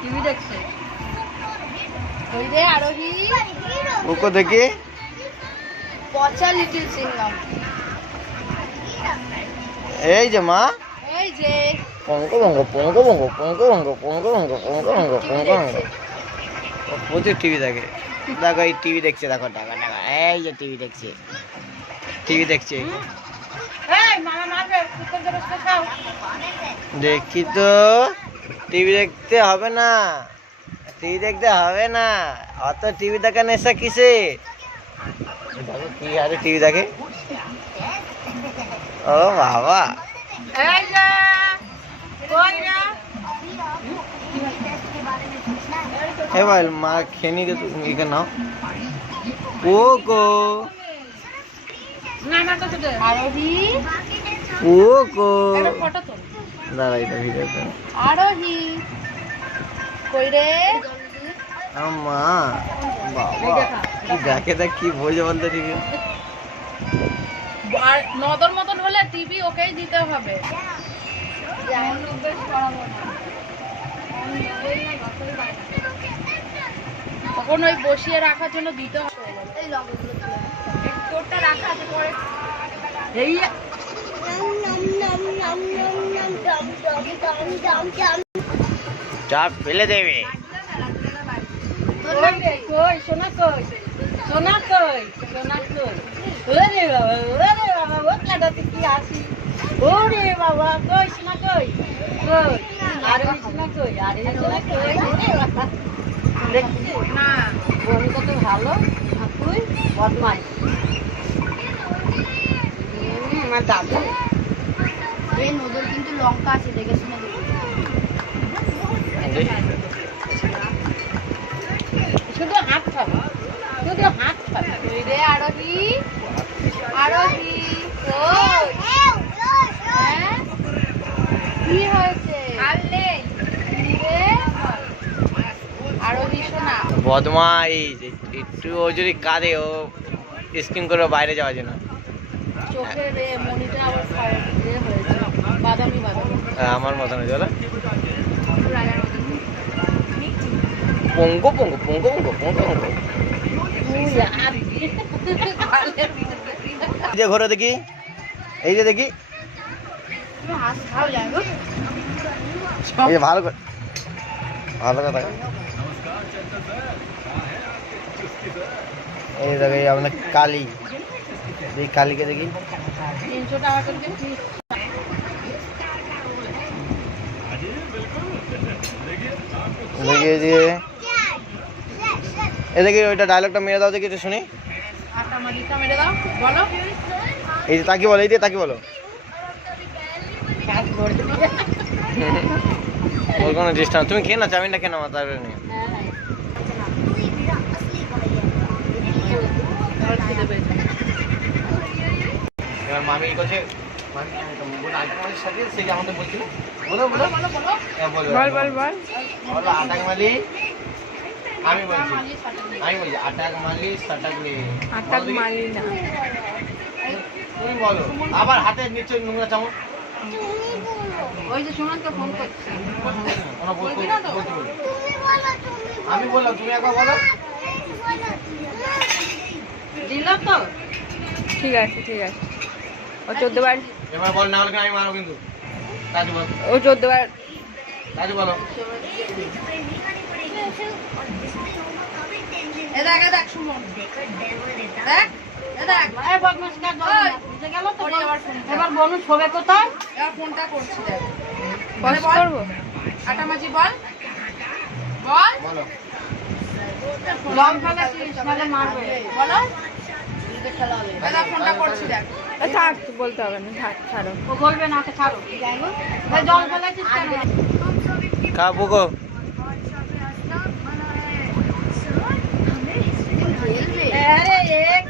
TV দেখছে। ওই রে আরোহী ওকে দেখি পচা লিটল সিংহাম। এই যে মা এই যে পঙ্ক পঙ্ক পঙ্ক পঙ্ক পঙ্ক পঙ্ক পঙ্ক পঙ্ক পঙ্ক পঙ্ক পঙ্ক পঙ্ক প্রচুর টিভি দেখে। দেখো এই টিভি দেখছে, দেখো টাকা টাকা এই যে টিভি দেখছে, টিভি দেখছে। দেখি তো টিভি দেখতে হবে না, টিভি দেখতে হবে না, অত টিভি দেখা নেশা কিসে? দেখো কি আরে টিভি দেখে। ও বাবা এবার মা খেয়ে গে তুমি এখানে নাও। পোকো পোকো দাঁড়া এটা ভিডিওতে আরোহী কই রে মা বাবা কি দেখে, দেখ কি বোঝে বলতে টিভি। নদর মতন হলে টিভি ওকেই দিতে হবে। তখন ওই বসিয়ে রাখার জন্য দিতে হবে। রাখা আছে পরে এই চাপ ফেলে দেবে। কই সোনা কই সোনা কই সোনা কই ওরে বাবা ওরে বাবা ওটাতে কি আসি ওরে বাবা কই সোনা কই কই আরে সোনা কই আরে সোনা কই দেখছি না বোন কত ভালো আর তুই বদমাই আমার দাদু এই নদর কিন্তু লঙ্কা আছে দেখে শুনে দেবো শুধু হাত খাবে শুধু হাত খাবে ওই রে আরোহী আরোহী কি হয়েছে আরোহী শোনা বদমাইশ একটু ও যদি কাঁদে ও স্কিম করে বাইরে যাওয়ার জন্য চোখের মনিটা আবার হয়েছে বাদামি বাদামি আমার মতন চলো পঙ্ক পঙ্ক পঙ্ক পঙ্ক পঙ্ক পঙ্ক এই যে ঘরে দেখি এই যে দেখি এই যে ভালো করে ভালো কথা এই দেখো এই আপনার কালী এই কালীকে দেখি 300 টাকা করে দেখি দিয়ে এ দেখি ওইটা ডায়লগটা মেরে দাও দেখি একটু শুনি। আটা মালিটা মেরে দাও বলো এই যে তাকি বলো, এই যে তাকি বলো ওর কোনো ডিস্টার্ব তুমি খেয়ে না চাউমিনটা খেয়ে নাও তারপরে নিয়ে এবার মামি করছে সেই আমাদের বলছিল বলো বলো বলো বলো বল বল বল বলো আটাক মালি আমি বলছি আটাক মালি সাটাক নে আটাক মালি না তুমি বলো আবার হাতে নিচে নোংরা চামচ ওই যে সুমনকে ফোন করছি আমি বললাম তুমি একবার বলো দিলাম তো ঠিক আছে ঠিক আছে ও 14 বার এবার বল না হলে আমি মারো কিন্তু তাজি বল ও 14 বার তাজি বলো এ দেখ সুমন দেখ দেখ এই বদমাশ কা নিচে গেল তো এবার বলুন শোবে কোথায় এবার ফোনটা করছি দেখ বস করব আটা মাঝি বল বল বলো লং ফেলা মানে মারবে বলো এবার ফোনটা করছি দেখ থাক বলতে হবে না থাক ছাড়ো ও বলবে না তো ছাড়ো যাই গো জল ফেলাছিস কেন খাবো গো अरे एक